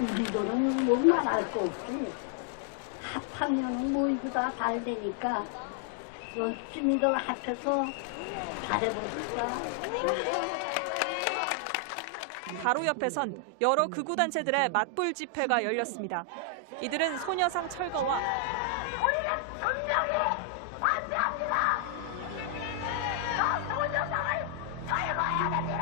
우리들은 뭐 말할 거 없지. 합하면은 모이보다 잘 되니까 열심히들 합해서 잘해봅시다. 바로 옆에선 여러 극우단체들의 맞불 집회가 열렸습니다. 이들은 소녀상 철거와 우리는 분명히 반대합니다. 저 소녀상을 철거해야 됩니다.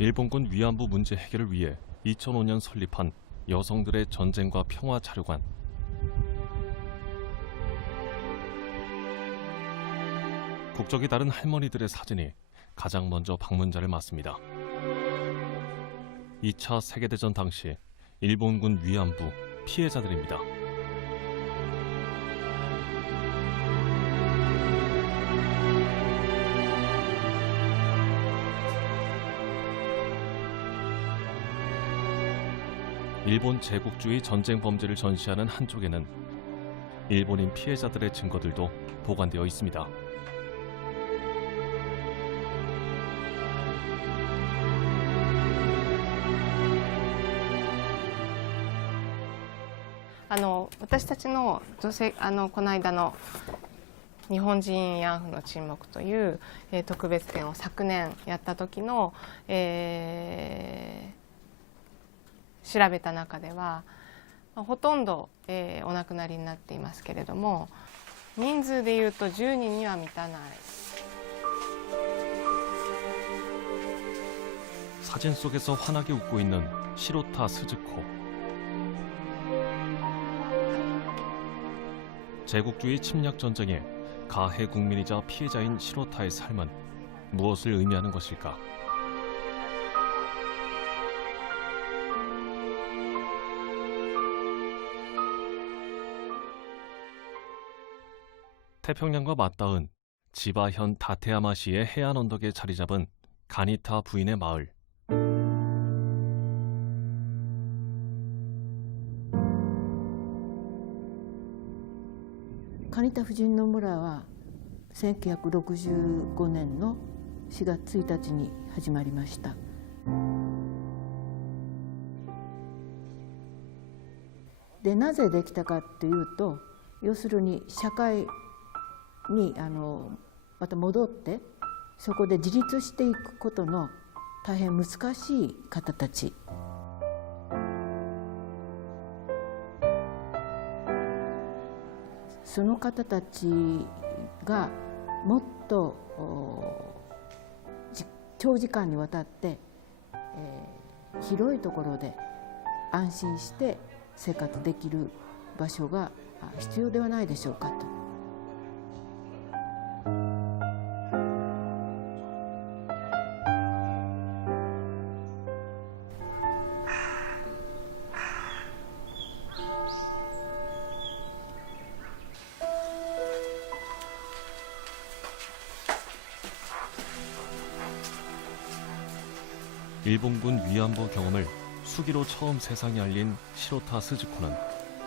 일본군 위안부 문제 해결을 위해 2005년 설립한 여성들의 전쟁과 평화 자료관. 국적이 다른 할머니들의 사진이 가장 먼저 방문자를 맞습니다. 2차 세계대전 당시 일본군 위안부 피해자들입니다. 일본 제국주의 전쟁 범죄를 전시하는 한쪽에는 일본인 피해자들의 증거들도 보관되어 있습니다.私たちの女性この間の日本人慰安婦の沈黙という、特別展を昨年やった時の、調べた中では、ほとんど、お亡くなりになっていますけれども、人数でいうと10人には満たない。 사진 속에서 환하게 웃고 있는 시로타 스즈코. 제국주의 침략 전쟁의 가해 국민이자 피해자인 시로타의 삶은 무엇을 의미하는 것일까? 태평양과 맞닿은 지바현 다테야마시의 해안 언덕에 자리 잡은 가니타 부인의 마을. 가니타夫人の村は1965年の4月1日に始まりました。で、なぜできたかというと、要するに社会にまた戻ってそこで自立していくことの大変難しい方たち。その方たちがもっと長時間にわたって、広いところで安心して生活できる場所が必要ではないでしょうかと。일본군 위안부 경험을 수기로 처음 세상에 알린 시로타 스즈코는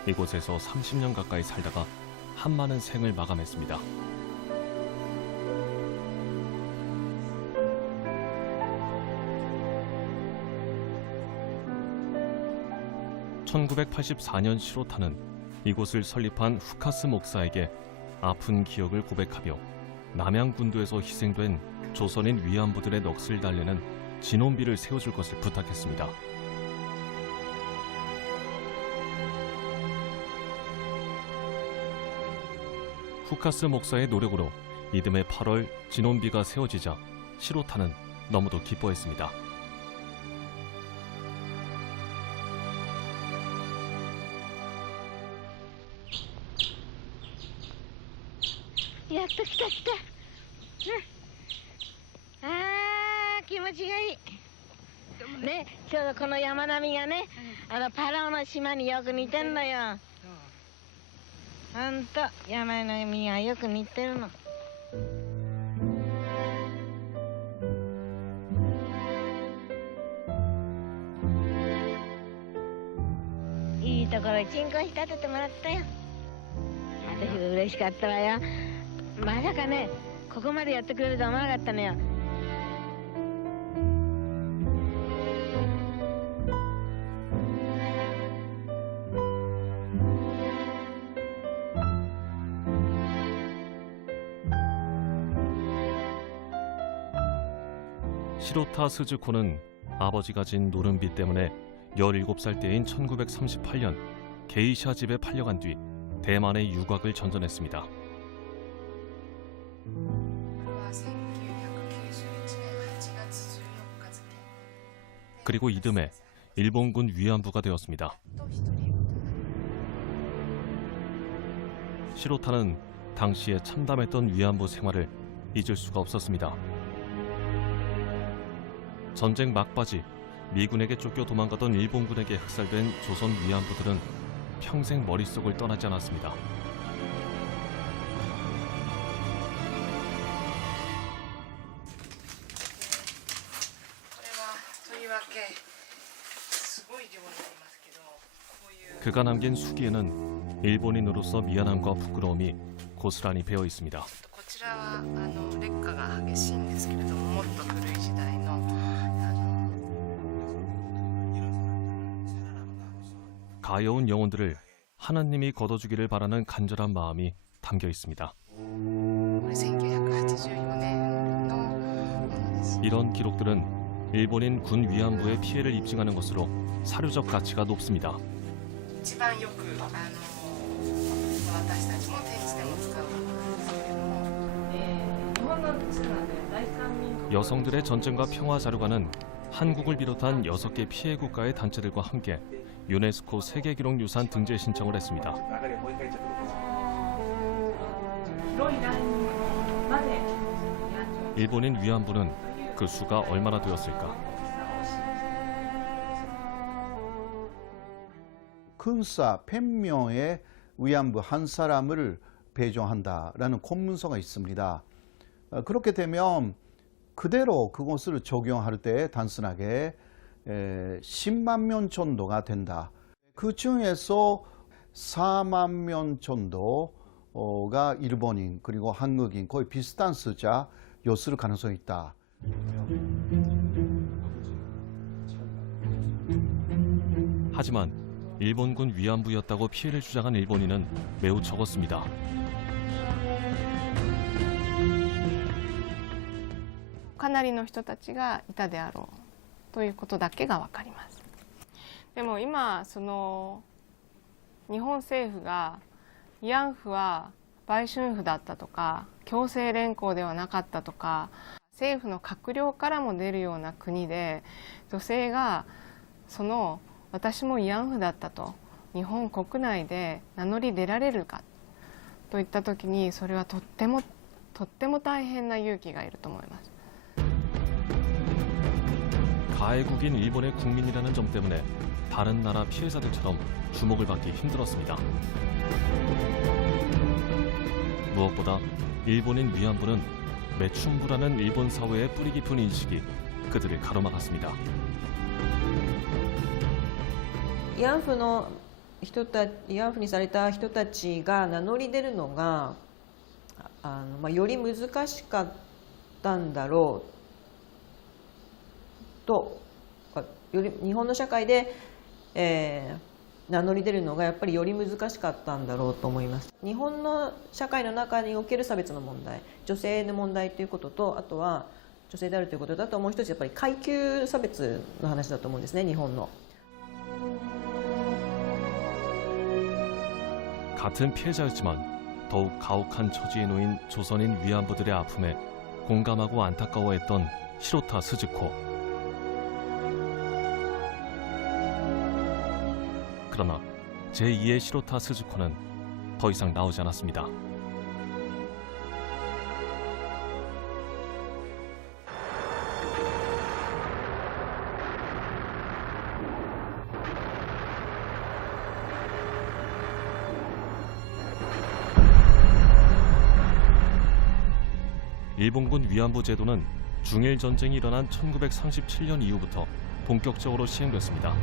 이곳에서 30년 가까이 살다가 한많은 생을 마감했습니다. (1984년) 시로타는 이곳을 설립한 후카스 목사에게 아픈 기억을 고백하며 남양군도에서 희생된 조선인 위안부들의 넋을 달래는 진원비를 세워줄 것을 부탁했습니다. 후카스 목사의 노력으로 이듬해 8월 진원비가 세워지자 시로타는 너무도 기뻐했습니다. やっと来た来た。あー、気持ちがいい。ね、ちょうどこの山並みがね、パラオの島によく似てんのよ。ほんと、山並みがよく似てるの。いいところに鎮魂し立ててもらったよ。私も嬉しかったわよ。まさかね、ここまでやってくれるとは思わなかったのよ。시로타 스즈코는 아버지가 진 노름빚 때문에 17살 때인 1938년 게이샤 집에 팔려간 뒤 대만의 유곽을 전전했습니다. 그리고 이듬해 일본군 위안부가 되었습니다. 시로타는 당시에 참담했던 위안부 생활을 잊을 수가 없었습니다. 전쟁 막바지 미군에게 쫓겨 도망가던 일본군에게 흑살된 조선 위안부들은 평생 머릿속을 떠나지 않았습니다. 그가 남긴 수기에는 일본인으로서 미안함과 부끄러움이 고스란히 배어 있습니다. こちらは劣化が激しいんですけれども、もっと古い時代の 가여운 영혼들을 하나님이 거둬주기를 바라는 간절한 마음이 담겨 있습니다. 1984年のものです。 이런 기록들은 일본인 군 위안부의 피해를 입증하는 것으로 사료적 가치가 높습니다. 一番よく私たちも展示でも使うものですけれども、日本の地なので大韓民国 여성들의 전쟁과 평화 자료관은 한국을 비롯한 6개 피해 국가의 단체들과 함께 유네스코 세계기록유산 등재 신청을 했습니다. 일본인 위안부는 그 수가 얼마나 되었을까? 근사 100명의 위안부 한 사람을 배정한다라는 공문서가 있습니다. 그렇게 되면 그대로 그것을 적용할 때 단순하게 10만 명 정도가 된다. 그 중에서 4만 명 정도가 일본인 그리고 한국인 거의 비슷한 숫자였을 가능성이 있다. 하지만 일본군 위안부였다고 피해를 주장한 일본인은 매우 적었습니다. かなりの人たちがいたであろうということだけが分かります。でも今その日本政府が慰安婦は売春婦だったとか強制連行ではなかったとか政府の閣僚からも出るような国で女性がその私も慰安婦だったと日本国内で名乗り出られるかといった時にそれはとっても大変な勇気がいると思います。 가해국인 일본의 국민이라는 점 때문에 다른 나라 피해자들처럼 주목을 받기 힘들었습니다. 무엇보다 일본인 위안부는 매춘부라는 일본 사회의 뿌리 깊은 인식이 그들을 가로막았습니다. 慰安婦にされた人たちが名乗り出るのがより難しかったんだろうと、より日本の社会で、名乗り出るのがやっぱりより難しかったんだろうと思います。日本の社会の中における差別の問題、女性の問題ということと、あとは女性であるということと、あともう一つやっぱり階級差別の話だと思うんですね、日本の。 같은 피해자였지만 더욱 가혹한 처지에 놓인 조선인 위안부들의 아픔에 공감하고 안타까워했던 시로타 스즈코. 그러나 제2의 시로타 스즈코는 더 이상 나오지 않았습니다. 일본군 위안부 제도는 중일 전쟁이 일어난 1937년 이후부터 본격적으로 시행됐습니다.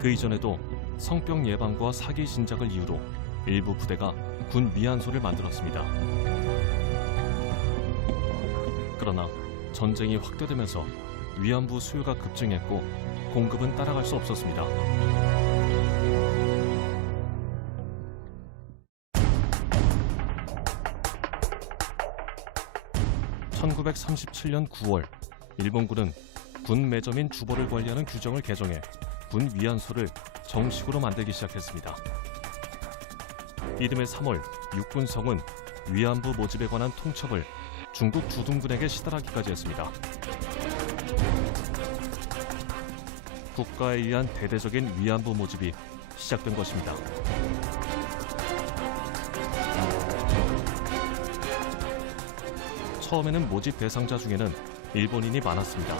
그 이전에도 성병 예방과 사기 진작을 이유로 일부 부대가 군 위안소를 만들었습니다. 그러나 전쟁이 확대되면서 위안부 수요가 급증했고 공급은 따라갈 수 없었습니다. (1937년 9월) 일본군은 군 매점인 주보를 관리하는 규정을 개정해 군 위안소를 정식으로 만들기 시작했습니다. 이듬해 3월 육군성은 위안부 모집에 관한 통첩을 중국 주둔군에게 시달하기까지 했습니다. 국가에 의한 대대적인 위안부 모집이 시작된 것입니다. 처음에는 모집 대상자 중에는 일본인이 많았습니다.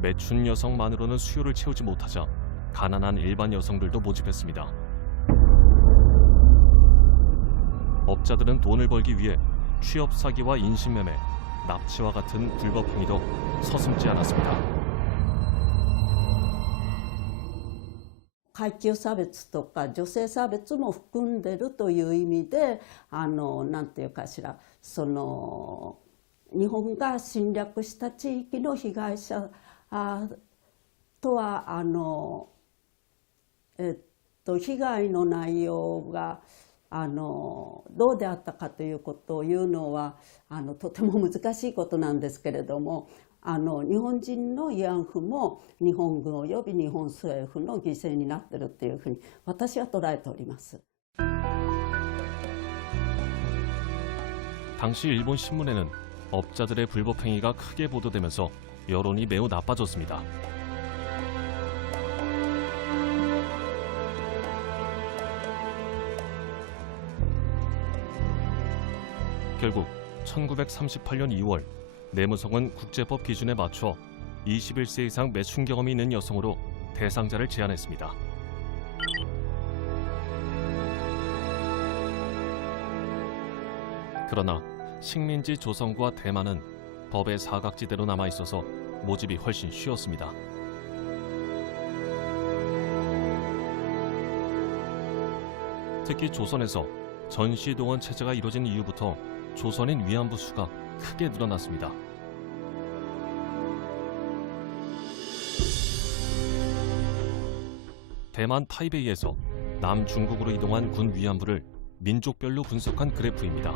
매춘 여성만으로는 수요를 채우지 못하자 가난한 일반 여성들도 모집했습니다. 업자들은 돈을 벌기 위해 취업 사기와 인신매매, 납치와 같은 불법 행위도 서슴지 않았습니다. 階級差別とか女性差別も含んでるという意味でなんていうかしら日本が侵略した地域の被害者とは被害の内容がどうであったかということを言うのはとても難しいことなんですけれども日本人の慰安婦も日本軍および日本政府の犠牲になっているというふうに私は捉えております。 당시 일본 신문에는 업자들의 불법 행위가 크게 보도되면서 여론이 매우 나빠졌습니다. 결국 1938년 2월 내무성은 국제법 기준에 맞춰 21세 이상 매춘 경험이 있는 여성으로 대상자를 제한했습니다. 그러나 식민지 조선과 대만은 법의 사각지대로 남아있어서 모집이 훨씬 쉬웠습니다. 특히 조선에서 전시동원 체제가 이루어진 이후부터 조선인 위안부 수가 크게 늘어났습니다. 대만 타이베이에서 남중국으로 이동한 군 위안부를 민족별로 분석한 그래프입니다.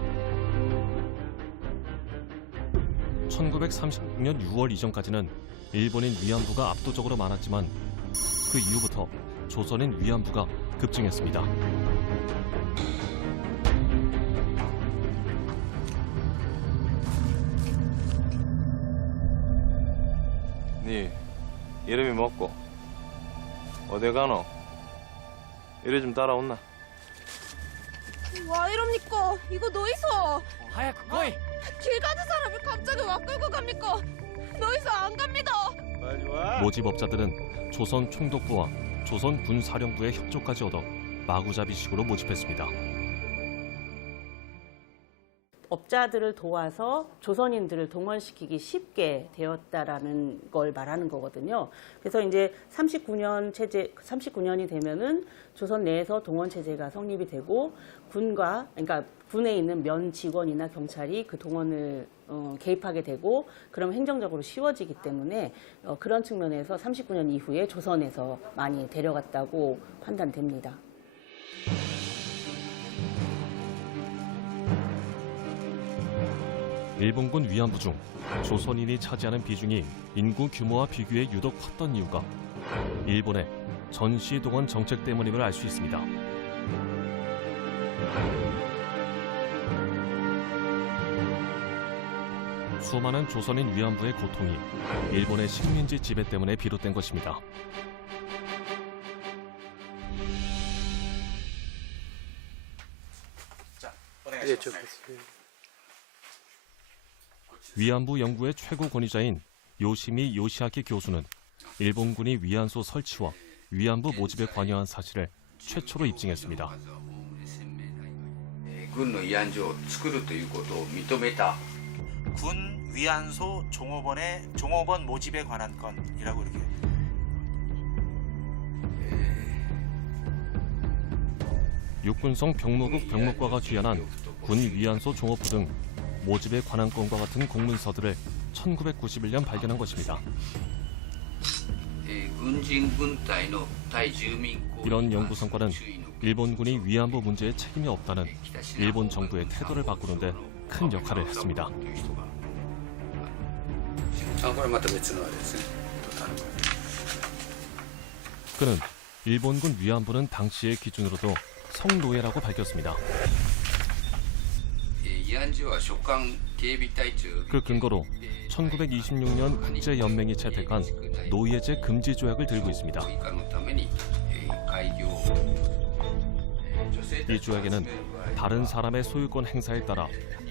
1936년 6월 이전까지는 일본인 위안부가 압도적으로 많았지만 그 이후부터 조선인 위안부가 급증했습니다. 네 이름이 뭐고? 어디 가노? 이리 좀 따라온나? 와 이럽니까? 이거 너이서 하얗고 거이 길 가는 사람을 갑자기 와 끌고 갑니까? 너이서 안 갑니다. 빨리 와. 모집업자들은 조선 총독부와 조선 군사령부의 협조까지 얻어 마구잡이식으로 모집했습니다. 업자들을 도와서 조선인들을 동원시키기 쉽게 되었다라는 걸 말하는 거거든요. 그래서 이제 39년이 되면은 조선 내에서 동원 체제가 성립이 되고 그러니까 군에 있는 면 직원이나 경찰이 그 동원을 개입하게 되고 그럼 행정적으로 쉬워지기 때문에 그런 측면에서 39년 이후에 조선에서 많이 데려갔다고 판단됩니다. 일본군 위안부 중 조선인이 차지하는 비중이 인구 규모와 비교해 유독 컸던 이유가 일본의 전시동원 정책 때문임을 알 수 있습니다. 수많은 조선인 위안부의 고통이 일본의 식민지 지배 때문에 비롯된 것입니다. 예, 좀. 위안부 연구의 최고 권위자인 요시미 요시아키 교수는 일본군이 위안소 설치와 위안부 모집에 관여한 사실을 최초로 입증했습니다. 軍の慰安所を作るということを認めた 군 위안소 종업원 모집에 관한 건이라고 이렇게. 육군성 병무국 병무과가 주연한 군 위안소 종업부 등 모집에 관한 건과 같은 공문서들을 1991년 발견한 것입니다. 이런 연구 성과는 일본군이 위안부 문제에 책임이 없다는 일본 정부의 태도를 바꾸는데 큰 역할을 했습니다. 그는 일본군 위안부는 당시의 기준으로도 성노예라고 밝혔습니다. 그 근거로 1926년 국제연맹이 채택한 노예제 금지 조약을 들고 있습니다. 이 조약에는 다른 사람의 소유권 행사에 따라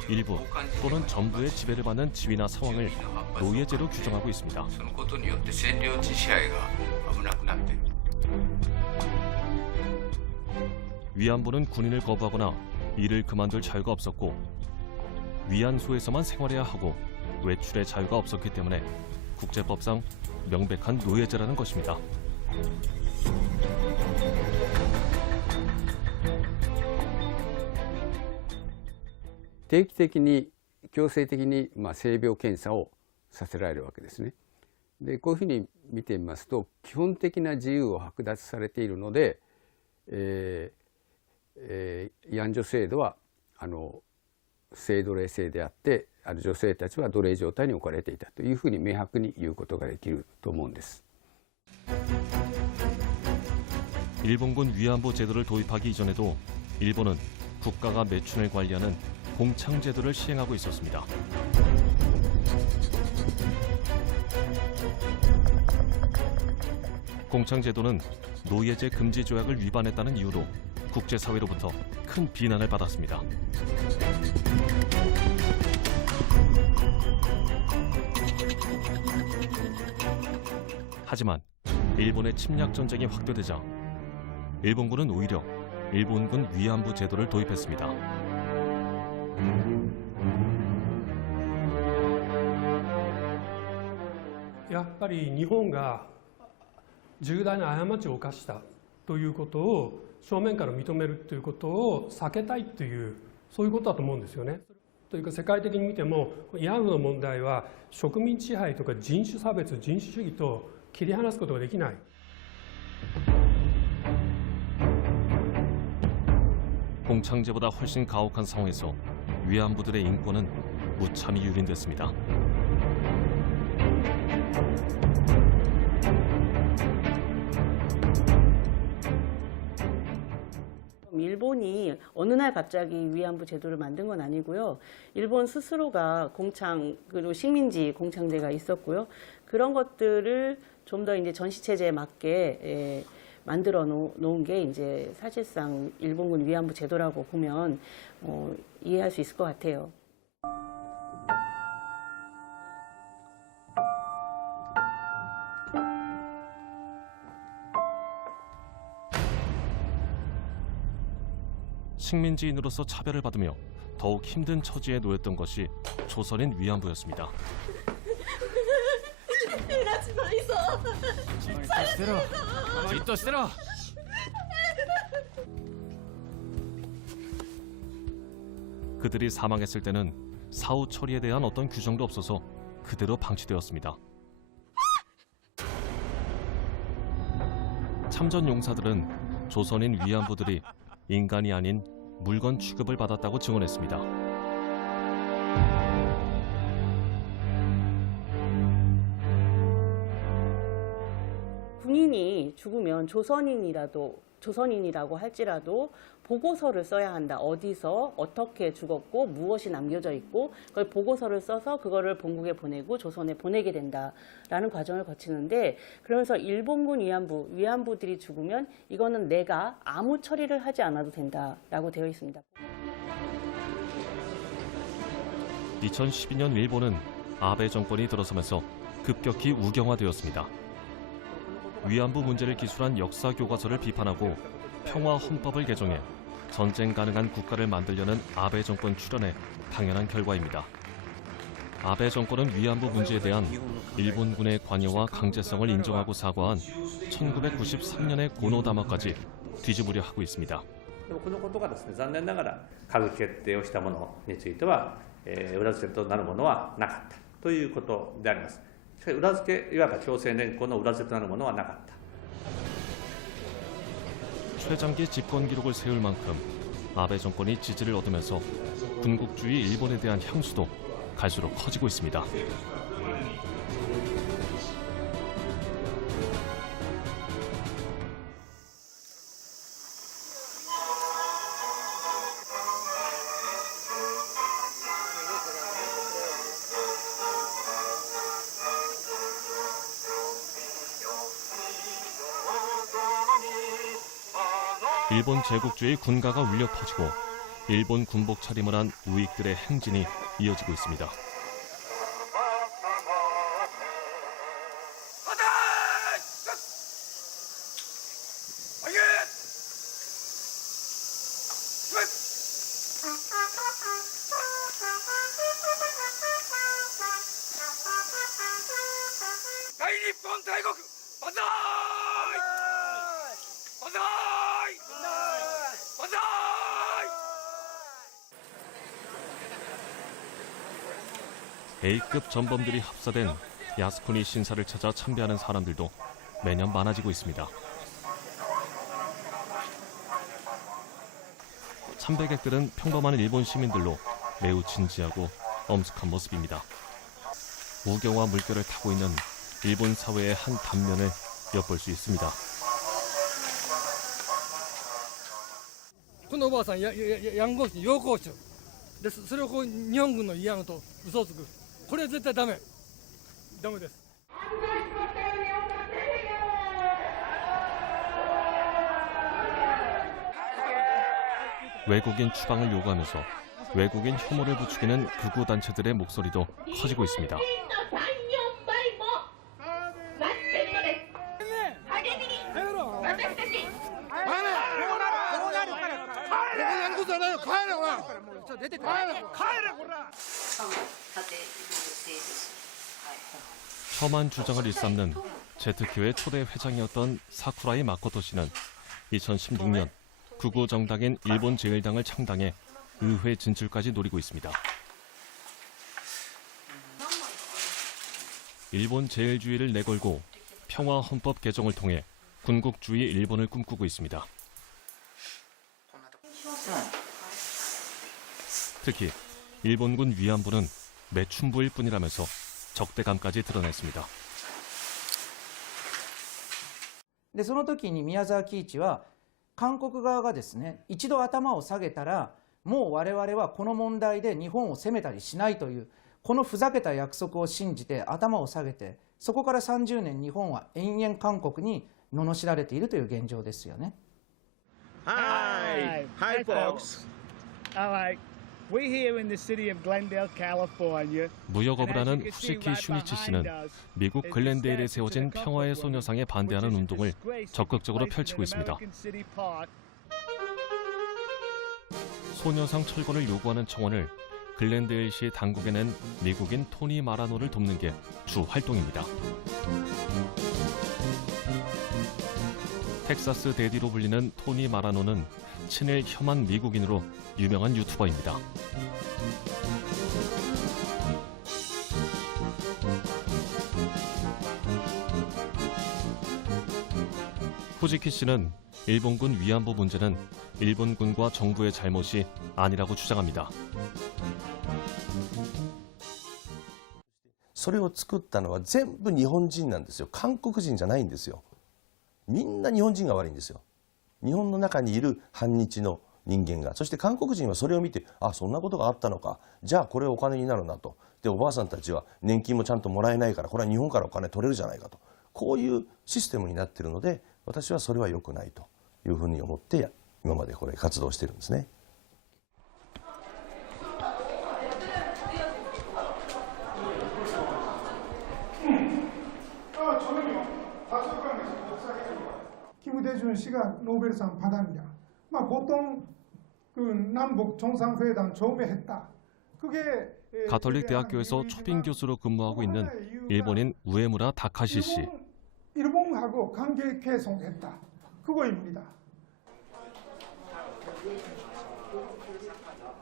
일부 또는 전부의 지배를 받는 지위나 상황을 노예제로 규정하고 있습니다. 위안부는 군인을 거부하거나 일을 그만둘 자유가 없었고 위안소에서만 생활해야 하고 외출의 자유가 없었기 때문에 국제법상 명백한 노예제라는 것입니다.定期的に強制的に性病検査をさせられるわけですね。でこういうふうに見てみますと基本的な自由を剥奪されているので、慰安所制度は性奴隷制であって女性たちは奴隷状態に置かれていたというふうに明白に言うことができると思うんです。 일본군 위안부 제도를 도입하기 이전에도 일본은 국가가 매춘을 관리하는 공창 제도를 시행하고 있었습니다. 공창 제도는 노예제 금지 조약을 위반했다는 이유로 국제사회로부터 큰 비난을 받았습니다. 하지만 일본의 침략 전쟁이 확대되자 일본군은 오히려 일본군 위안부 제도를 도입했습니다.やっぱり日本が重大な過ちを犯したということを正面から認めるということを避けたいというそういうことだと思うんですよね。というか世界的に見ても慰安婦の問題は植民地支配とか人種差別人種主義と切り離すことができない。 공창제보다 훨씬 가혹한 상황에서 위안부들의 인권은 무참히 유린됐습니다. 일본이 어느 날 갑자기 위안부 제도를 만든 건 아니고요. 일본 스스로가 공창 그리고 식민지 공창제가 있었고요. 그런 것들을 좀 더 이제 전시 체제에 맞게 만들어 놓은 게 이제 사실상 일본군 위안부 제도라고 보면 이해할 수 있을 것 같아요. 식민지인으로서 차별을 받으며 더욱 힘든 처지에 놓였던 것이 조선인 위안부였습니다. 그들이 사망했을 때는 사후 처리에 대한 어떤 규정도 없어서 그대로 방치되었습니다. 참전 용사들은 조선인 위안부들이 인간이 아닌 물건 취급을 받았다고 증언했습니다. 군인이 죽으면 조선인이라고 할지라도 보고서를 써야 한다. 어디서 어떻게 죽었고 무엇이 남겨져 있고 그걸 보고서를 써서 그거를 본국에 보내고 조선에 보내게 된다라는 과정을 거치는데 그러면서 일본군 위안부들이 죽으면 이거는 내가 아무 처리를 하지 않아도 된다라고 되어 있습니다. 2012년 일본은 아베 정권이 들어서면서 급격히 우경화되었습니다. 위안부 문제를 기술한 역사 교과서를 비판하고 평화 헌법을 개정해 전쟁 가능한 국가를 만들려는 아베 정권 출현의 당연한 결과입니다. 아베 정권은 위안부 문제에 대한 일본군의 관여와 강제성을 인정하고 사과한 1993년의 고노다마까지 뒤집으려 하고 있습니다. このことがですね、残念ながら閣議決定をしたものについては、裏付けとなるものはなかったということであります。しかし裏付け、いわば強制年功の裏付けとなるものはなかった。 최장기 집권 기록을 세울 만큼 아베 정권이 지지를 얻으면서 군국주의 일본에 대한 향수도 갈수록 커지고 있습니다. 일본 제국주의 군가가 울려 퍼지고 일본 군복 차림을 한 우익들의 행진이 이어지고 있습니다. 대일본 대국 반대! 반대! 반대! A급 전범들이 합사된 야스쿠니 신사를 찾아 참배하는 사람들도 매년 많아지고 있습니다. 참배객들은 평범한 일본 시민들로 매우 진지하고 엄숙한 모습입니다. 우경화 물결을 타고 있는 일본 사회의 한 단면을 엿볼 수 있습니다. このおばあさん、ヤンゴー陽光町です。それをこう日本軍の嫌なと嘘をつく。これは絶対ダメです。 외국인 추방을 요구하면서 외국인 혐오를 부추기는 극우 단체들의 목소리도 커지고 있습니다. 혐한 주장을 일삼는 제트교의 초대 회장이었던 사쿠라이 마코토 씨는 2016년 극우 정당인 일본 제일당을 창당해 의회 진출까지 노리고 있습니다. 일본 제일주의를 내걸고 평화 헌법 개정을 통해 군국주의 일본을 꿈꾸고 있습니다. 특히 일본군 위안부는 매춘부일 뿐이라면서 적대감까지 드러냈습니다. でその時に宮沢喜一は韓国側がですね一度頭を下げたらもう我々はこの問題で日本を責めたりしないというこのふざけた約束を信じて頭を下げてそこから30年日本は延々韓国に罵られているという現状ですよね。 Hi, folks. All right. We're here in the city of Glendale, California. 무역업을 하는 후시키 슈니치 씨는 미국 글렌데일에 세워진 평화의 소녀상에 반대하는 운동을 적극적으로 펼치고 있습니다. 소녀상 철거를 요구하는 청원을 글렌데일시 당국에 낸 미국인 토니 마라노를 돕는 게 주 활동입니다. 텍사스 데디로 불리는 토니 마라노는 친일 혐한 미국인으로 유명한 유튜버입니다. 후지키 씨는 일본군 위안부 문제는 일본군과 정부의 잘못이 아니라고 주장합니다. それを作ったのは全部日本人なんですよ。韓国人じゃないんですよ。みんな日本人が悪いんですよ。日本の中にいる反日の人間が、そして韓国人はそれを見て、あ、そんなことがあったのか、じゃあこれお金になるなと。でおばあさんたちは年金もちゃんともらえないから、これは日本からお金取れるじゃないかと、こういうシステムになっているので、私はそれは良くないというふうに思って今までこれ活動してるんですね。 음. 김대중 씨가 노벨상 받았냐? 보통 그 남북 정상회담 처음에 했다. 그게 가톨릭 대학교에서 초빙 교수로 근무하고 있는 일본인 우에무라 다카시 씨. 일본하고 관계 개선했다. 그거입니다.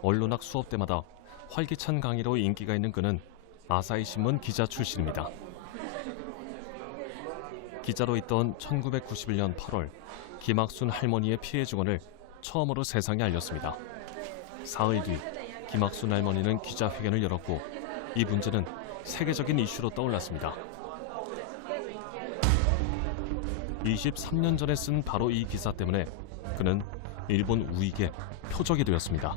언론학 수업 때마다 활기찬 강의로 인기가 있는 그는 아사히 신문 기자 출신입니다. 기자로 있던 1991년 8월 김학순 할머니의 피해 증언을 처음으로 세상에 알렸습니다. 사흘 뒤 김학순 할머니는 기자회견을 열었고 이 문제는 세계적인 이슈로 떠올랐습니다. 23년 전에 쓴 바로 이 기사 때문에 그는 일본 우익의 표적이 되었습니다.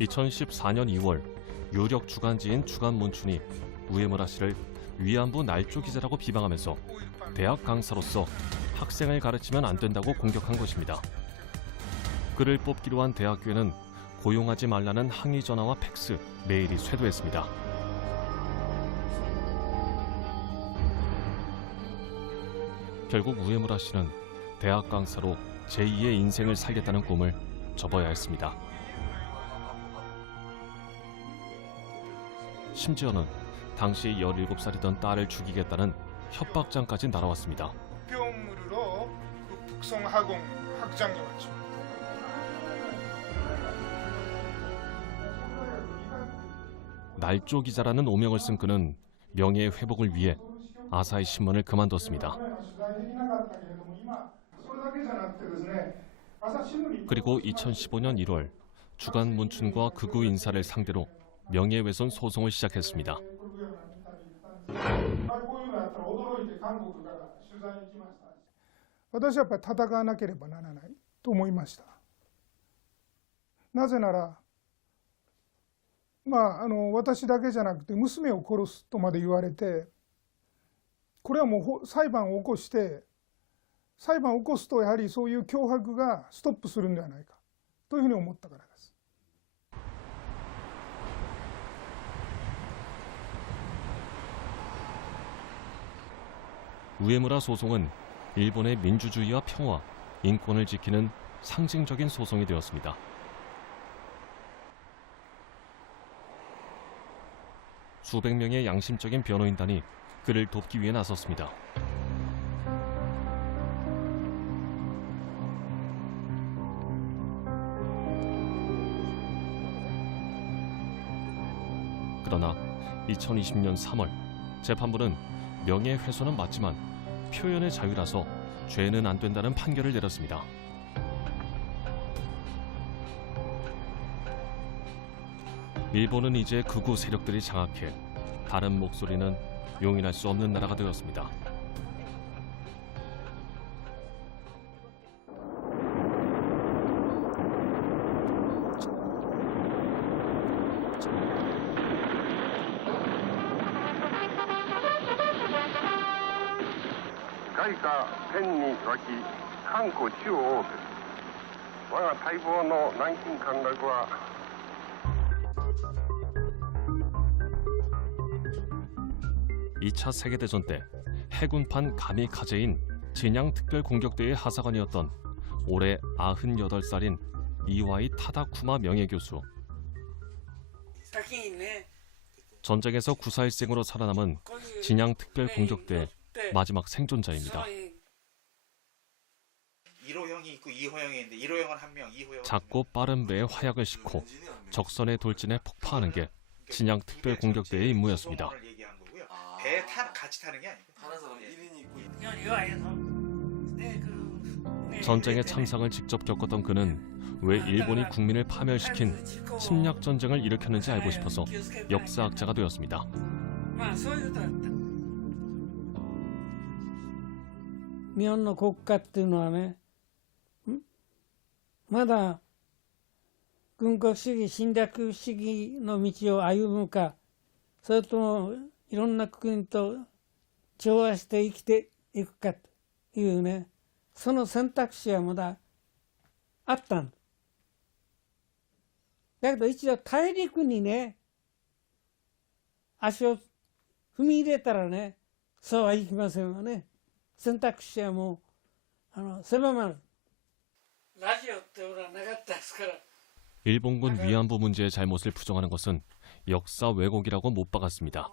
(2014년 2월) 유력 주간지인 주간문춘이 우에무라 씨를 위안부 날조 기자라고 비방하면서 대학 강사로서 학생을 가르치면 안 된다고 공격한 것입니다. 그를 뽑기로 한 대학교에는 고용하지 말라는 항의 전화와 팩스, 메일이 쇄도했습니다. 결국 우에무라 씨는 대학 강사로 제2의 인생을 살겠다는 꿈을 접어야 했습니다. 심지어는 당시 17살이던 딸을 죽이겠다는 협박장까지 날아왔습니다. 뼈물으로 북송학원 학장이 왔죠. 날조 기자라는 오명을 쓴 그는 명예의 회복을 위해 아사히 신문을 그만뒀습니다. 그리고 2015년 1월 주간 문춘과 극우 인사를 상대로 명예훼손 소송을 시작했습니다. 私はやっぱり戦わなければならないと思いました。なぜなら、私だけじゃなくて娘を殺すとまで言われて、これはもう裁判を起こして、裁判を起こすとやはりそういう脅迫がストップするんではないかというふうに思ったからです。 우에무라 소송은 일본의 민주주의와 평화, 인권을 지키는 상징적인 소송이 되었습니다. 수백 명의 양심적인 변호인단이 그를 돕기 위해 나섰습니다. 그러나 2020년 3월 재판부는 명예훼손은 맞지만 표현의 자유라서 죄는 안 된다는 판결을 내렸습니다. 일본은 이제 극우 세력들이 장악해 다른 목소리는 용인할 수 없는 나라가 되었습니다. (2차) 세계대전 때 해군판 가미카제인 진양 특별공격대의 하사관이었던 올해 98살인 이와이 타다쿠마 명예교수. 전쟁에서 구사일생으로 살아남은 진양 특별공격대 마지막 생존자입니다. 1호형이 있고 2호형이 있는데 1호형은 한 명, 2호형은 작고 빠른 배에 화약을 싣고 적선의 돌진에 폭파하는 게 진양 특별공격대의 임무였습니다. 배에 같이 타는 게 아니고 다른 사람 1인이 있고 전쟁의 참상을 직접 겪었던 그는 왜 일본이 국민을 파멸시킨 침략 전쟁을 일으켰는지 알고 싶어서 역사학자가 되었습니다. 日本の国家っていうのはね、まだ軍国主義侵略主義の道を歩むか、それともいろんな国と調和して生きていくかというね、その選択肢はまだあったんだけど一度大陸にね、足を踏み入れたらね、そうはいきませんわね。選択肢はもう狭まる。ラジオって俺はなかったですから。일본군 위안부 문제의 잘못을 부정하는 것은 역사 왜곡이라고 못 박았습니다.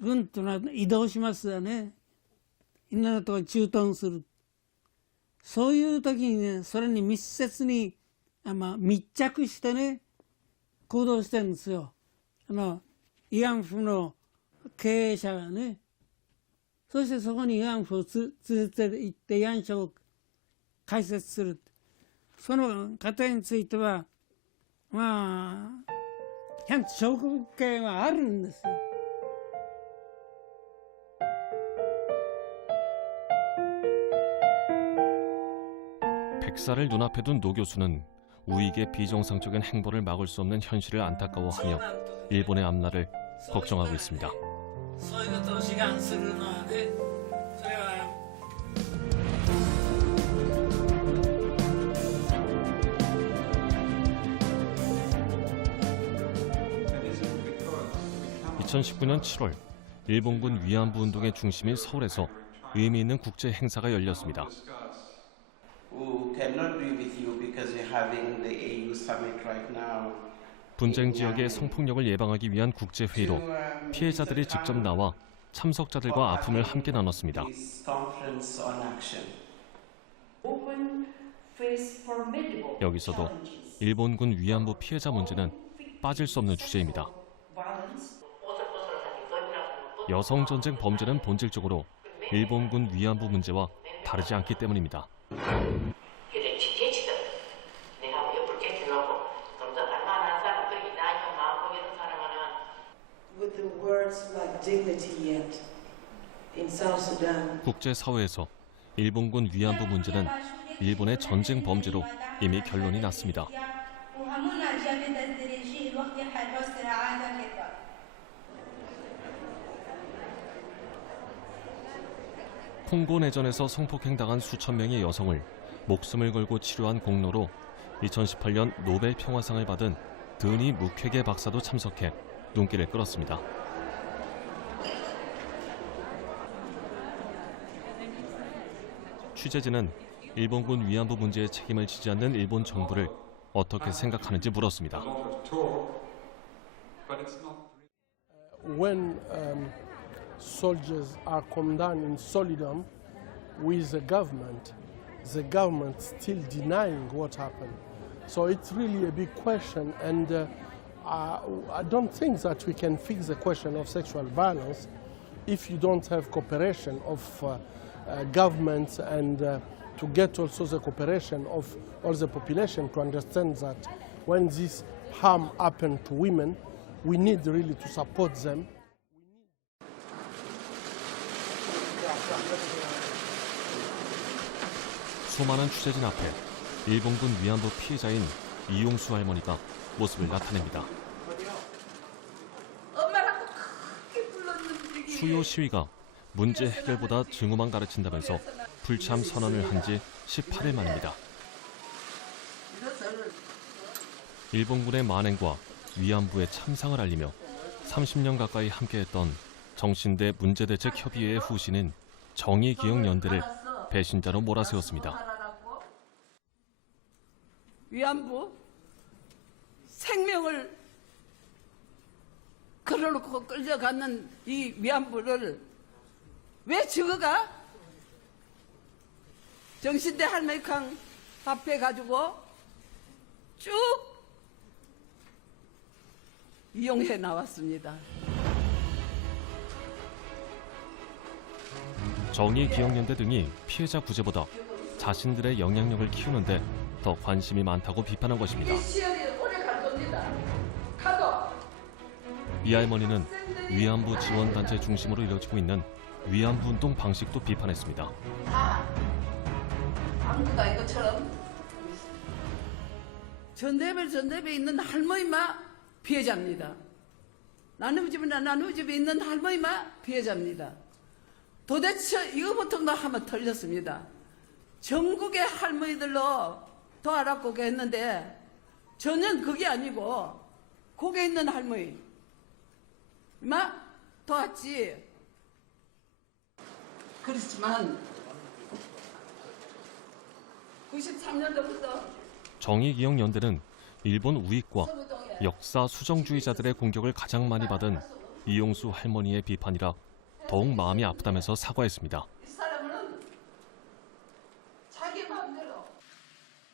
軍というのは移動しますよね。いろんなところに駐屯する。そういう時にね、それに密接に、密着してね、行動してるんですよ。慰安婦の経営者がね。そしてそこに慰安婦を連れて行って慰安所を開設する。その過程については、ちゃんと証拠権はあるんですよ。 백사를 눈앞에 둔 노 교수는 우익의 비정상적인 행보를 막을 수 없는 현실을 안타까워하며 일본의 앞날을 걱정하고 있습니다. そういうことを志願するのはね、それは 2019년 7월 일본군 위안부 운동의 중심인 서울에서 의미 있는 국제 행사가 열렸습니다. 분쟁 지역의 성폭력을 예방하기 위한 국제회의로 피해자들이 직접 나와 참석자들과 아픔을 함께 나눴습니다. 여기서도 일본군 위안부 피해자 문제는 빠질 수 없는 주제입니다. 여성전쟁 범죄는 본질적으로 일본군 위안부 문제와 다르지 않기 때문입니다. 국제사회에서 일본군 위안부 문제는 일본의 전쟁 범죄로 이미 결론이 났습니다. 콩고 내전에서 성폭행당한 수천 명의 여성을 목숨을 걸고 치료한 공로로 2018년 노벨 평화상을 받은 드니 무퀘게 박사도 참석해 눈길을 끌었습니다. 취재진은 일본군 위안부 문제에 책임을 지지 않는 일본 정부를 어떻게 생각하는지 물었습니다. When soldiers are condemned in solidarity with the government still denying what happened. So it's really a big question, and I don't think that we can fix the question of sexual violence if you don't have cooperation of governments and to get also the cooperation of all the population to understand that when this harm happens to women, we need really to support them. 수많은 취재진 앞에 일본군 위안부 피해자인 이용수 할머니가 모습을 나타냅니다. 수요 시위가 문제 해결보다 증오만 가르친다면서 불참 선언을 한 지 18일 만입니다. 일본군의 만행과 위안부의 참상을 알리며 30년 가까이 함께했던 정신대 문제대책협의회의 후신인 정의기억연대를 배신자로 몰아세웠습니다. 위안부 생명을 걸어놓고 끌려가는 이 위안부를 왜 죽어가? 정신대 할매캉 합해가지고 쭉 이용해 나왔습니다. 정의기억연대 등이 피해자 구제보다 자신들의 영향력을 키우는데 더 관심이 많다고 비판한 것입니다. 이 할머니는 위안부 지원단체 중심으로 이뤄지고 있는 위안부 운동 방식도 비판했습니다. 아무도 이것처럼 전대에 있는 할머니만 피해자입니다. 나누집에 있는 할머니만 피해자입니다. 도대체 이거부터 하면 틀렸습니다. 전국의 할머니들로 도와라고 했는데 전혀 그게 아니고 거기 있는 할머니 마 도왔지. 그렇지만 93년도부터 정의기억연대는 일본 우익과 역사 수정주의자들의 공격을 가장 많이 받은 이용수 할머니의 비판이라 더욱 마음이 아프다면서 사과했습니다. 이 사람은 자기 마음대로.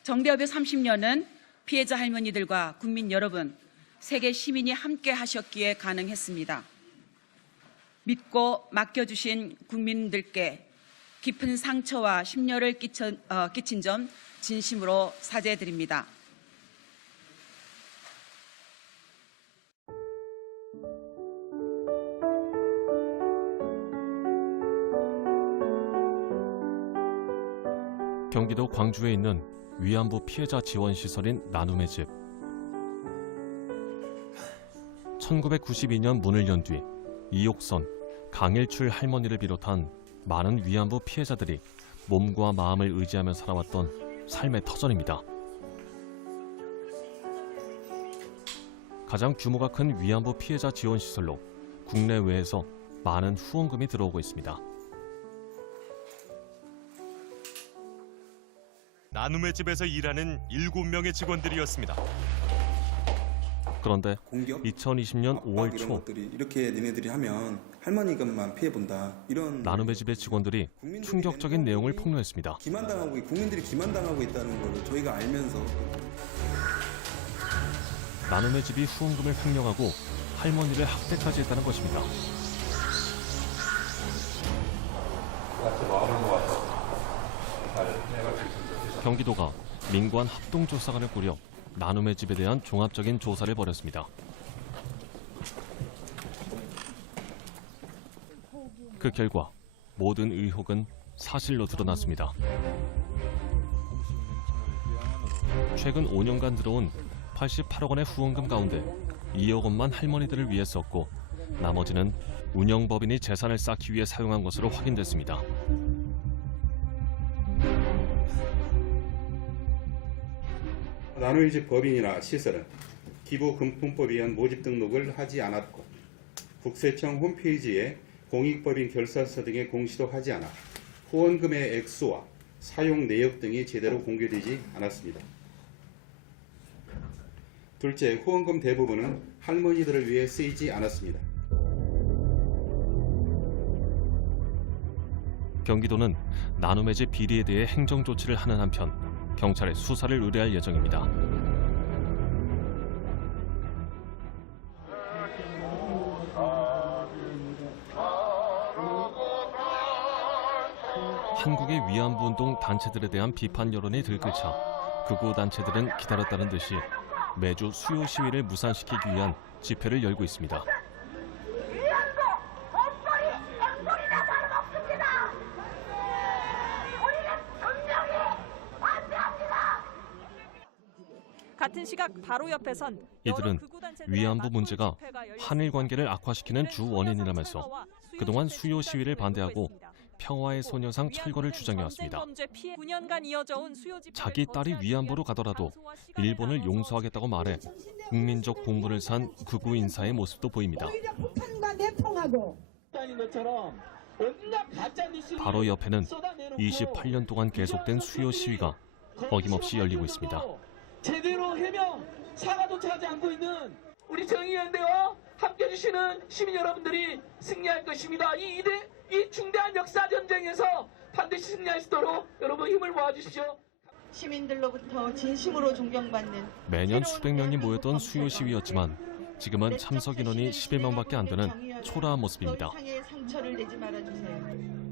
정대협의 30년은 피해자 할머니들과 국민 여러분, 세계 시민이 함께 하셨기에 가능했습니다. 믿고 맡겨주신 국민들께 깊은 상처와 심려를 끼친 점 진심으로 사죄드립니다. 경기도 광주에 있는 위안부 피해자 지원 시설인 나눔의 집. 1992년 문을 연 뒤 이옥선, 강일출 할머니를 비롯한 많은 위안부 피해자들이 몸과 마음을 의지하며 살아왔던 삶의 터전입니다. 가장 규모가 큰 위안부 피해자 지원 시설로 국내외에서 많은 후원금이 들어오고 있습니다. 나눔의 집에서 일하는 7명의 직원들이었습니다. 그런데 2020년 5월 초 이렇게 니네들이 하면 할머니가만 피해본다. 이런 나눔의 집의 직원들이 충격적인 내용을 폭로했습니다. 국민들이 기만당하고 있다는 걸 저희가 알면서 나눔의 집이 후원금을 횡령하고 할머니를 학대까지 했다는 것입니다. 경기도가 민관 합동조사관을 꾸려 나눔의 집에 대한 종합적인 조사를 벌였습니다. 그 결과 모든 의혹은 사실로 드러났습니다. 최근 5년간 들어온 88억 원의 후원금 가운데 2억 원만 할머니들을 위해 썼고 나머지는 운영법인이 재산을 쌓기 위해 사용한 것으로 확인됐습니다. 나눔의 집 법인이나 시설은 기부금품법에 의한 모집 등록을 하지 않았고 국세청 홈페이지에 공익법인 결사서 등의 공시도 하지 않아 후원금의 액수와 사용 내역 등이 제대로 공개되지 않았습니다. 둘째, 후원금 대부분은 할머니들을 위해 쓰이지 않았습니다. 경기도는 나눔의 집 비리에 대해 행정조치를 하는 한편 경찰에 수사를 의뢰할 예정입니다. 한국의 위안부 운동 단체들에 대한 비판 여론이 들끓자 극우 단체들은 기다렸다는 듯이 매주 수요 시위를 무산시키기 위한 집회를 열고 있습니다. 같은 시각 바로 옆에선 이들은 위안부 문제가 한일 관계를 악화시키는 주 원인이라면서 그동안 수요 시위를 반대하고 평화의 소녀상 철거를 주장해왔습니다. 자기 딸이 위안부로 가더라도 일본을 용서하겠다고 말해 국민적 공분을 산 극우 인사의 모습도 보입니다. 바로 옆에는 28년 동안 계속된 수요 시위가 어김없이 열리고 있습니다. 제대로 해명, 사과조차 하지 않고 있는 우리 정의연대와 함께해 주시는 시민 여러분들이 승리할 것입니다. 이 중대한 역사 전쟁에서 반드시 승리할 수 있도록 여러분 힘을 모아주십시오. 시민들로부터 진심으로 존경받는 매년 수백 명이 모였던 수요 시위였지만 지금은 참석 인원이 11명밖에 안 되는 초라한 모습입니다. 상처를 내지 말아주세요.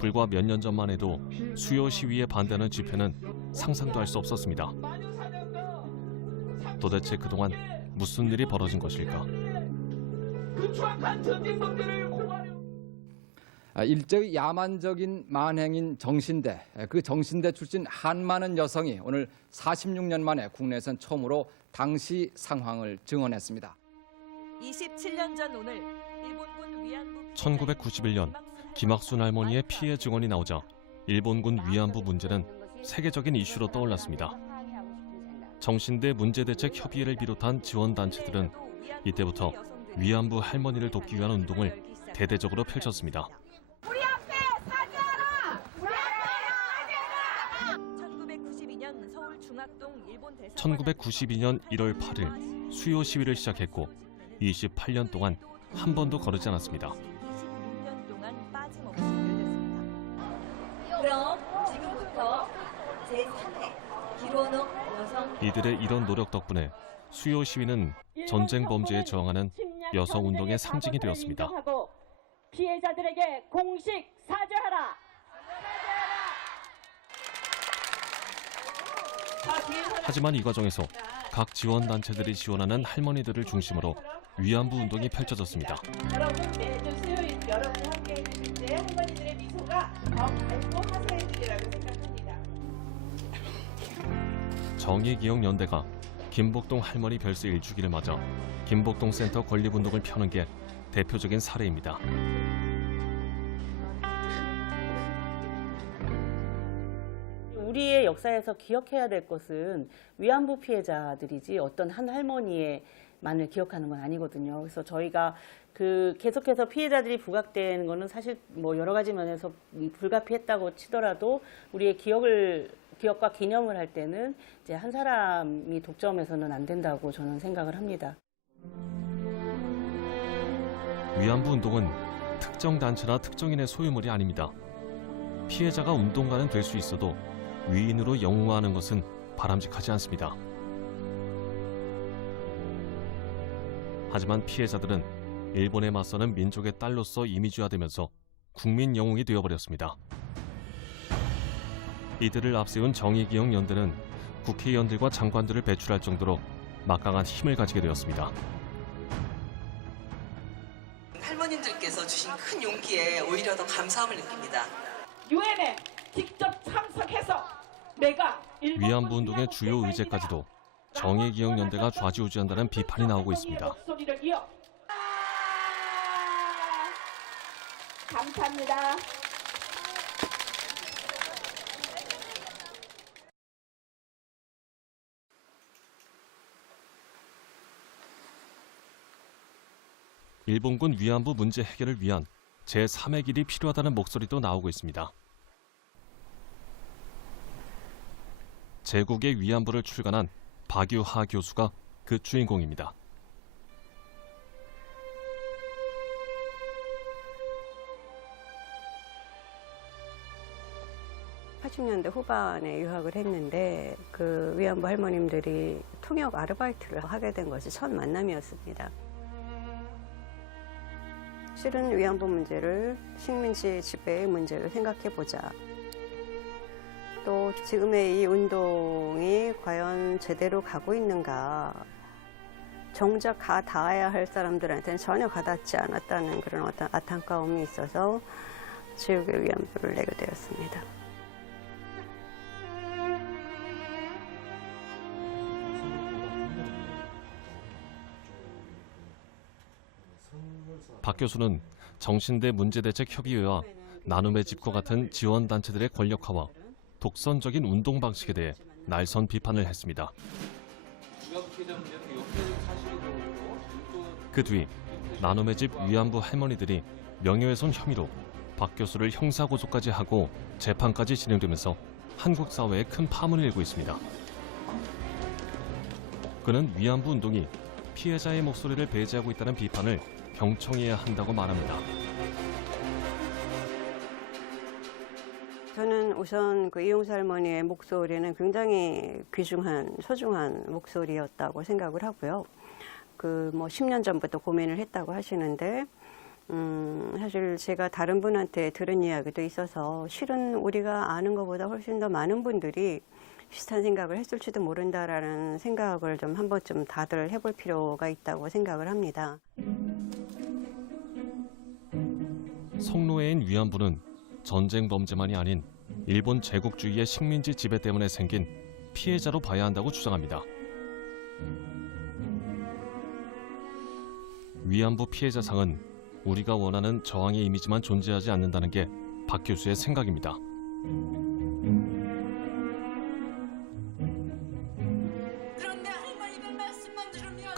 불과 몇 년 전만 해도 수요 시위에 반대하는 집회는 상상도 할 수 없었습니다. 도대체 그동안 무슨 일이 벌어진 것일까? 그 추악한 전쟁범죄를 고발해. 일제의 야만적인 만행인 정신대, 그 정신대 출신 한많은 여성이 오늘 46년 만에 국내에선 처음으로 당시 상황을 증언했습니다. 27년 전 오늘 일본군 위안부 1991년 김학순 할머니의 피해 증언이 나오자 일본군 위안부 문제는 세계적인 이슈로 떠올랐습니다. 정신대 문제대책협의회를 비롯한 지원단체들은 이때부터 위안부 할머니를 돕기 위한 운동을 대대적으로 펼쳤습니다. 우리 앞에 사죄하라! 우리 앞에 사죄하라! 1992년 서울 중학동 일본 대사관 1992년 1월 8일 수요 시위를 시작했고 28년 동안 한 번도 거르지 않았습니다. 26년 동안 빠짐없이 열렸습니다. 그럼 지금부터 제3회 기원옥 여성 이들의 이런 노력 덕분에 수요 시위는 전쟁 범죄에 저항하는 여성 운동의 상징이 되었습니다. 피해자들에게 공식 사죄하라. 하지만 이 과정에서 각 지원단체들이 지원하는 할머니들을 중심으로 위안부 운동이 펼쳐졌습니다. 여러분 매주 수요일 여러분이 함께 해주실 때 할머니들의 미소가 더 밝고 화사해지리라고 생각합니다. 정의기억연대가 김복동 할머니 별세 1주기를 맞아 김복동 센터 건립운동을 펴는 게 대표적인 사례입니다. 우리의 역사에서 기억해야 될 것은 위안부 피해자들이지 어떤 한 할머니만을 기억하는 건 아니거든요. 그래서 저희가 계속해서 피해자들이 부각되는 거는 사실 뭐 여러 가지 면에서 불가피했다고 치더라도 우리의 기억과 기념을 할 때는 이제 한 사람이 독점해서는 안 된다고 저는 생각을 합니다. 위안부 운동은 특정 단체나 특정인의 소유물이 아닙니다. 피해자가 운동가는 될 수 있어도 위인으로 영웅화하는 것은 바람직하지 않습니다. 하지만 피해자들은 일본에 맞서는 민족의 딸로서 이미지화되면서 국민 영웅이 되어버렸습니다. 이들을 앞세운 정의기억연대는 국회의원들과 장관들을 배출할 정도로 막강한 힘을 가지게 되었습니다. 할머님들께서 주신 큰 용기에 오히려 더 감사함을 느낍니다. 유엔에 직접 참석해서 내가 위안부 운동의 주요 의제까지도 정의기억연대가 좌지우지한다는 비판이 나오고 있습니다. 목소리를 이어 감사합니다. 일본군 위안부 문제 해결을 위한 제3의 길이 필요하다는 목소리도 나오고 있습니다. 제국의 위안부를 출간한 박유하 교수가 그 주인공입니다. 80년대 후반에 유학을 했는데 그 위안부 할머님들이 통역 아르바이트를 하게 된 것이 첫 만남이었습니다. 실은 위안부 문제를 식민지 지배의 문제로 생각해보자. 또 지금의 이 운동이 과연 제대로 가고 있는가. 정작 가 닿아야 할 사람들한테는 전혀 가닿지 않았다는 그런 어떤 안타까움이 있어서 제국의 위안부를 내게 되었습니다. 박 교수는 정신대 문제대책협의회와 나눔의 집과 같은 지원단체들의 권력화와 독선적인 운동 방식에 대해 날선 비판을 했습니다. 그 뒤 나눔의 집 위안부 할머니들이 명예훼손 혐의로 박 교수를 형사고소까지 하고 재판까지 진행되면서 한국 사회에 큰 파문을 일고 있습니다. 그는 위안부 운동이 피해자의 목소리를 배제하고 있다는 비판을 경청해야 한다고 말합니다. 저는 우선 그 이용수 할머니의 목소리는 굉장히 귀중한, 소중한 목소리였다고 생각을 하고요. 그 뭐 10년 전부터 고민을 했다고 하시는데, 사실 제가 다른 분한테 들은 이야기도 있어서 실은 우리가 아는 것보다 훨씬 더 많은 분들이 비슷한 생각을 했을지도 모른다라는 생각을 좀 한 번쯤 다들 해볼 필요가 있다고 생각을 합니다. 성노예인 위안부는 전쟁 범죄만이 아닌 일본 제국주의의 식민지 지배 때문에 생긴 피해자로 봐야 한다고 주장합니다. 위안부 피해자상은 우리가 원하는 저항의 이미지만 존재하지 않는다는 게 박 교수의 생각입니다.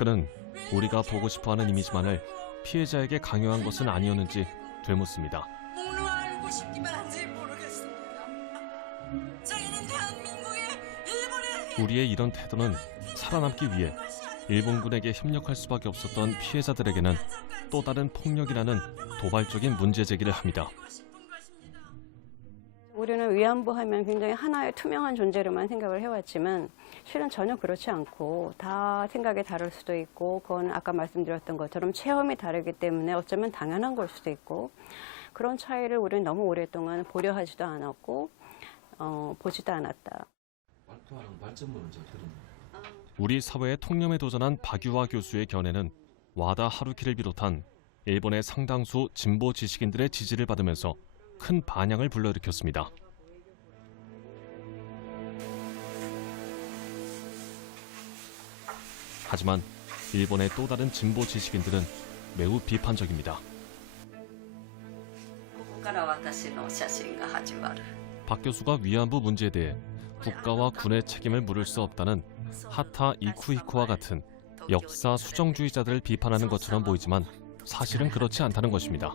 그는 우리가 보고 싶어하는 이미지만을 피해자에게 강요한 것은 아니었는지 되묻습니다. 목록 알고 싶기만 한지 모르겠습니다. 자기는 대한민국의 일본의 우리의 이런 태도는 살아남기 위해 일본군에게 협력할 수밖에 없었던 피해자들에게는 또 다른 폭력이라는 도발적인 문제 제기를 합니다. 우리는 위안부 하면 굉장히 하나의 투명한 존재로만 생각을 해왔지만 실은 전혀 그렇지 않고 다 생각이 다를 수도 있고 그건 아까 말씀드렸던 것처럼 체험이 다르기 때문에 어쩌면 당연한 걸 수도 있고 그런 차이를 우리는 너무 오랫동안 보려 하지도 않았고 보지도 않았다. 우리 사회의 통념에 도전한 박유화 교수의 견해는 와다 하루키를 비롯한 일본의 상당수 진보 지식인들의 지지를 받으면서 큰 반향을 불러일으켰습니다. 하지만 일본의 또 다른 진보 지식인들은 매우 비판적입니다. 박 교수가 위안부 문제에 대해 국가와 군의 책임을 물을 수 없다는 하타 이쿠히코와 같은 역사 수정주의자들을 비판하는 것처럼 보이지만 사실은 그렇지 않다는 것입니다.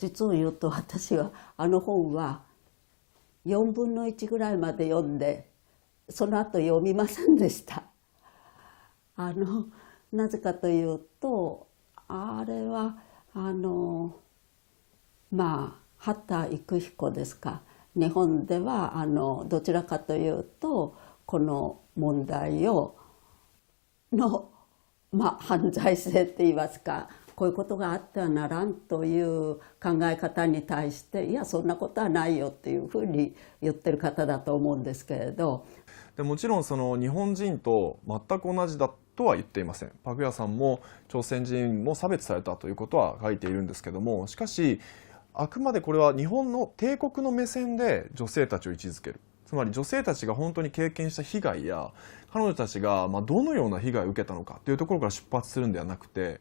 実を言うと私は本は4分の1ぐらいまで読んでその後読みませんでした。なぜかというとあれは畑育彦ですか。日本ではどちらかというとこの問題の犯罪性って言いますかこういうことがあってはならんという考え方に対していやそんなことはないよっていうふうに言ってる方だと思うんですけれどでもちろんその日本人と全く同じだとは言っていません。パク・ヤさんも朝鮮人も差別されたということは書いているんですけどもしかしあくまでこれは日本の帝国の目線で女性たちを位置づけるつまり女性たちが本当に経験した被害や彼女たちがどのような被害を受けたのかというところから出発するんではなくて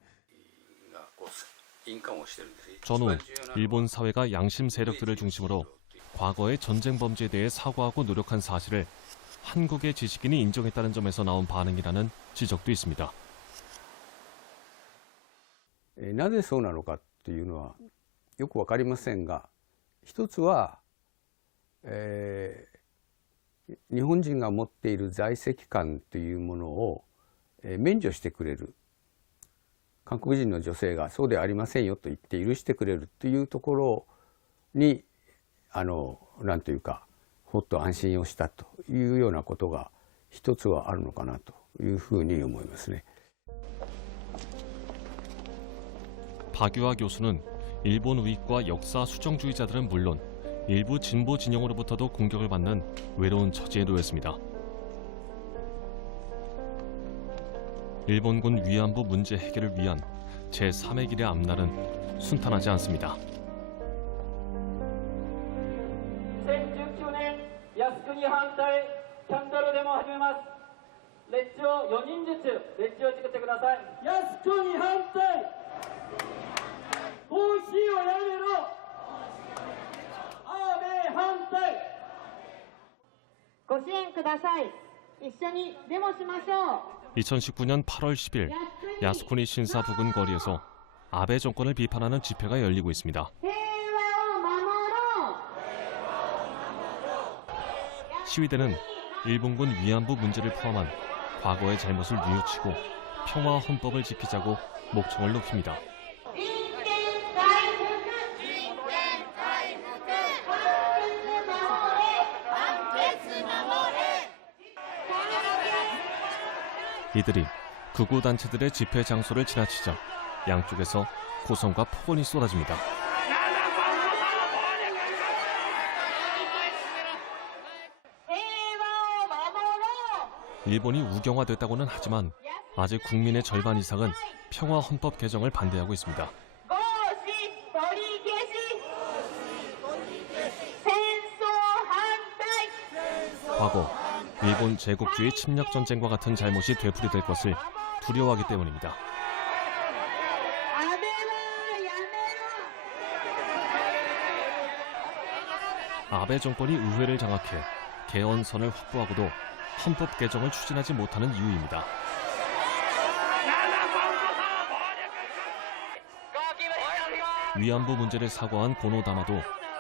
전후 일본 사회가 양심 세력들을 중심으로 과거의 전쟁 범죄에 대해 사과하고 노력한 사실을 한국의 지식인이 인정했다는 점에서 나온 반응이라는 지적도 있습니다. なぜそうなのかというのはよくわかりませんが、一つは、日本人が持っている在籍感というものを、免除してくれる。韓国人の女性がそうではありませんよと言って許してくれるというところになんというかほっと安心をしたというようなことが一つはあるのかなというふうに思いますね。 박유화 교수는 일본 우익과 역사 수정주의자들은 물론 일부 진보 진영으로부터도 공격을 받는 외로운 처지에 놓였습니다. 일본군 위안부 문제 해결을 위한 제3의 길의 앞날은 순탄하지 않습니다. 2019年靖国反対キャンドルデモを始めます。列を4人ずつ列を作ってください。靖国反対行使をやめろ安倍反対ご支援ください。一緒にデモしましょう。 2019년 8월 10일 야스쿠니 신사 부근 거리에서 아베 정권을 비판하는 집회가 열리고 있습니다. 시위대는 일본군 위안부 문제를 포함한 과거의 잘못을 뉘우치고 평화와 헌법을 지키자고 목청을 높입니다. 이들이 극우 단체들의 집회 장소를 지나치자 양쪽에서 고성과 폭언이 쏟아집니다. 일본이 우경화됐다고는 하지만 아직 국민의 절반 이상은 평화 헌법 개정을 반대하고 있습니다. 과거 일본 제국주의 침략 전쟁과 같은 잘못이 되풀이될 것을 두려워하기 때문입니다. 아베 정권이 의회를 장악해 개헌선을 확보하고도 헌법 개정을 추진하지 못하는 이유입니다. 위안부 문제를 사과한 고노다마도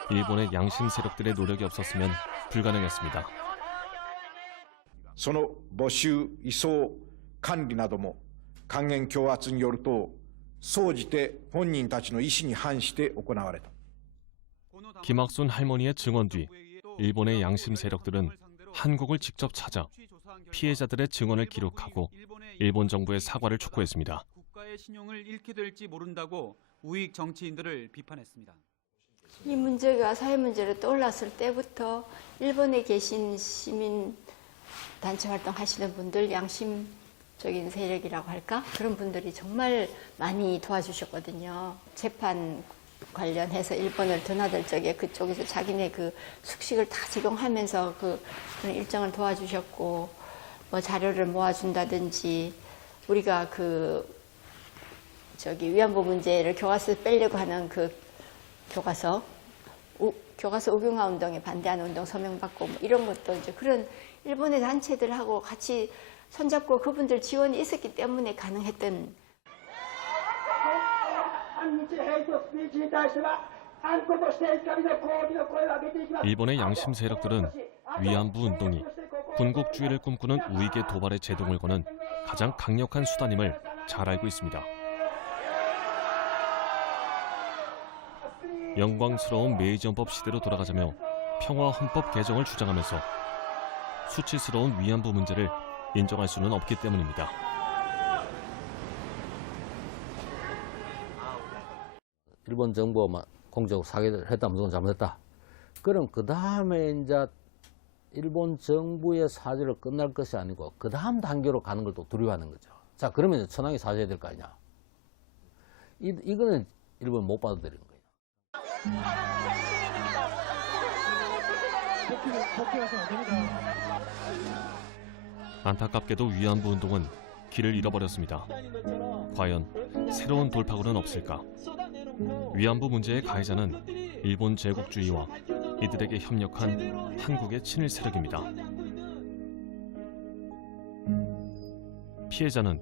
일본의 양심 세력들의 노력이 없었으면 불가능했습니다. その募集移送管理なども還元強圧によると総じて本人たちの意思に反して行われた。 김학순 할머니의 증언 뒤 일본의 양심 세력들은 한국을 직접 찾아 피해자들의 증언을 기록하고 일본 정부의 사과를 촉구했습니다. 국가의 신용을 잃게 될지 모른다고 우익 정치인들을 비판했습니다. 이 문제가 사회 문제로 떠올랐을 때부터 일본에 계신 시민 단체 활동하시는 분들, 양심적인 세력이라고 할까? 그런 분들이 정말 많이 도와주셨거든요. 재판 관련해서 일본을 드나들 적에 그쪽에서 자기네 그 숙식을 다 제공하면서 그런 일정을 도와주셨고, 뭐 자료를 모아준다든지, 우리가 위안부 문제를 교과서에 빼려고 하는 그 교과서 우경화 운동에 반대하는 운동 서명받고 뭐 이런 것도 이제 그런 일본의 단체들하고 같이 손잡고 그분들 지원이 있었기 때문에 가능했던. 일본의 양심 세력들은 위안부 운동이 군국주의를 꿈꾸는 우익의 도발에 제동을 거는 가장 강력한 수단임을 잘 알고 있습니다. 영광스러운 메이지헌법 시대로 돌아가자며 평화 헌법 개정을 주장하면서 수치스러운 위안부 문제를 인정할 수는 없기 때문입니다. 일본 정부와 공적 사과를 했다 무조건 잘못했다. 그럼 그 다음에 이제 일본 정부의 사죄를 끝날 것이 아니고 그 다음 단계로 가는 걸 또 두려워하는 거죠. 자, 그러면 천황이 사죄해야 될 거 아니냐. 이거는 일본 못 받아들이는 거예요. 안타깝게도 위안부 운동은 길을 잃어버렸습니다. 과연 새로운 돌파구는 없을까? 위안부 문제의 가해자는 일본 제국주의와 이들에게 협력한 한국의 친일 세력입니다. 피해자는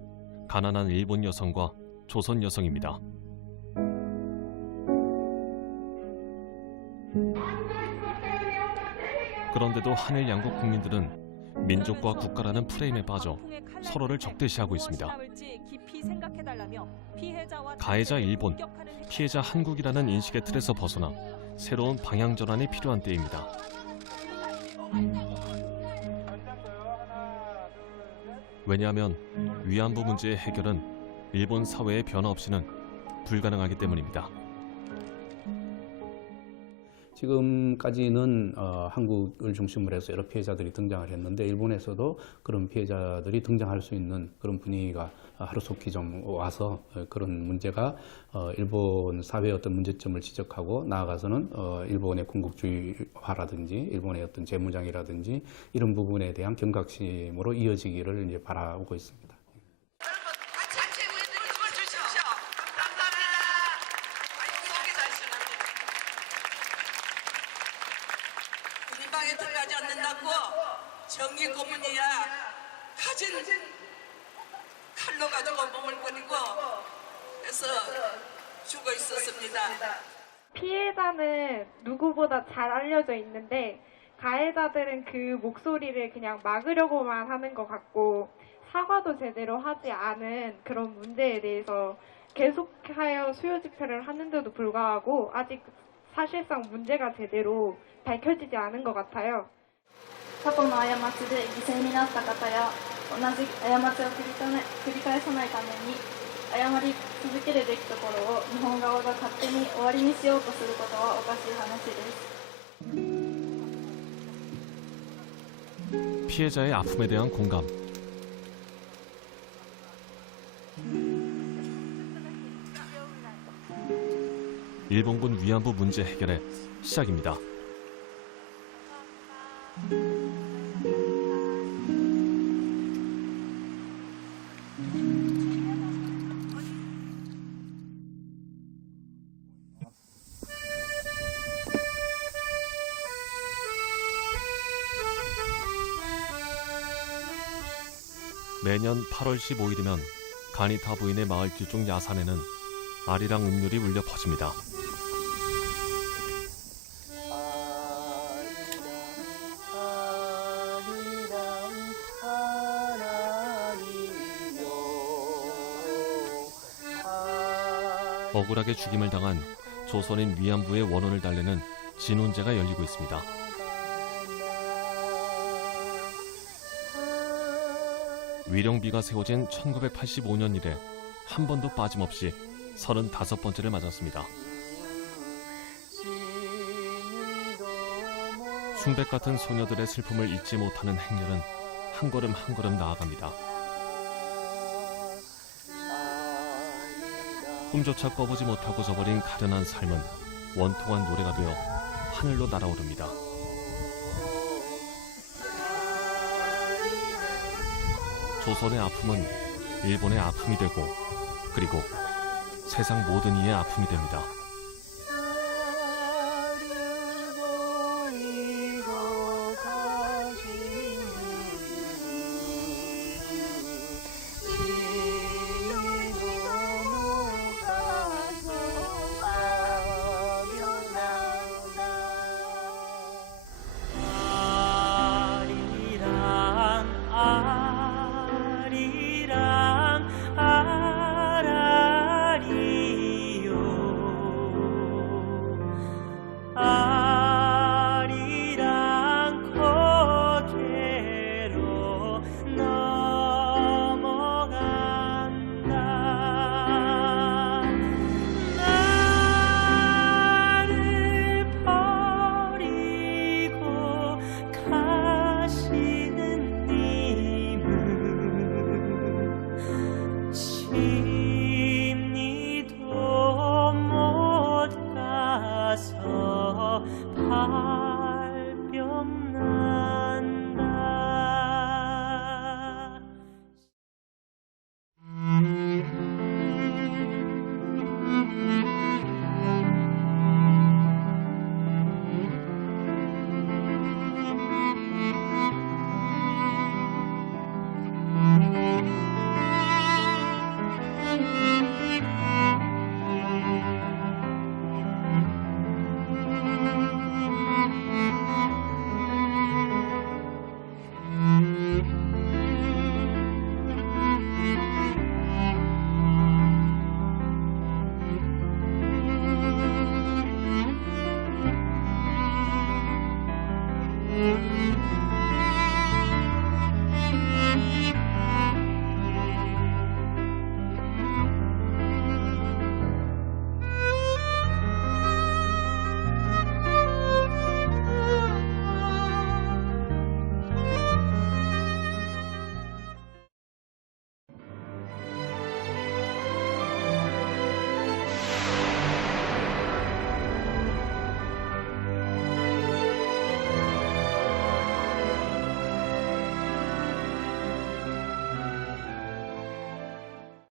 가난한 일본 여성과 조선 여성입니다. 그런데도 한일 양국 국민들은 민족과 국가라는 프레임에 빠져 서로를 적대시하고 있습니다. 가해자 일본, 피해자 한국이라는 인식의 틀에서 벗어나 새로운 방향 전환이 필요한 때입니다. 왜냐하면 위안부 문제의 해결은 일본 사회의 변화 없이는 불가능하기 때문입니다. 지금까지는 한국을 중심으로 해서 여러 피해자들이 등장을 했는데 일본에서도 그런 피해자들이 등장할 수 있는 그런 분위기가 하루속히 좀 와서 그런 문제가 일본 사회의 어떤 문제점을 지적하고 나아가서는 일본의 군국주의화라든지 일본의 어떤 재무장이라든지 이런 부분에 대한 경각심으로 이어지기를 이제 바라고 있습니다. 군인방에 들어가지 않는다고 정기 고문이야 가진 칼로 가지고 몸을 버리고 그래서 죽어 있었습니다. 피해자는 누구보다 잘 알려져 있는데 가해자들은 그 목소리를 그냥 막으려고만 하는 것 같고 사과도 제대로 하지 않은 그런 문제에 대해서 계속하여 수요 집회를 하는데도 불구하고 아직 사실상 문제가 제대로 밝혀지지 않은 것 같아요. 過去の過ちで犠牲になった方や同じ過ちを繰り返さないために謝り続けるべきところを日本側が勝手に終わりにしようとすることはおかしい話です。 피해자의 아픔에 대한 공감. 일본군 위안부 문제 해결의 시작입니다. 매년 8월 15일이면 가니타 부인의 마을 뒤쪽 야산에는 아리랑 음률이 울려 퍼집니다. 억울하게 죽임을 당한 조선인 위안부의 원혼을 달래는 진혼제가 열리고 있습니다. 위령비가 세워진 1985년 이래 한 번도 빠짐없이 35번째를 맞았습니다. 순백 같은 소녀들의 슬픔을 잊지 못하는 행렬은 한 걸음 한 걸음 나아갑니다. 꿈조차 꿔보지 못하고 저버린 가련한 삶은 원통한 노래가 되어 하늘로 날아오릅니다. 조선의 아픔은 일본의 아픔이 되고 그리고 세상 모든 이의 아픔이 됩니다.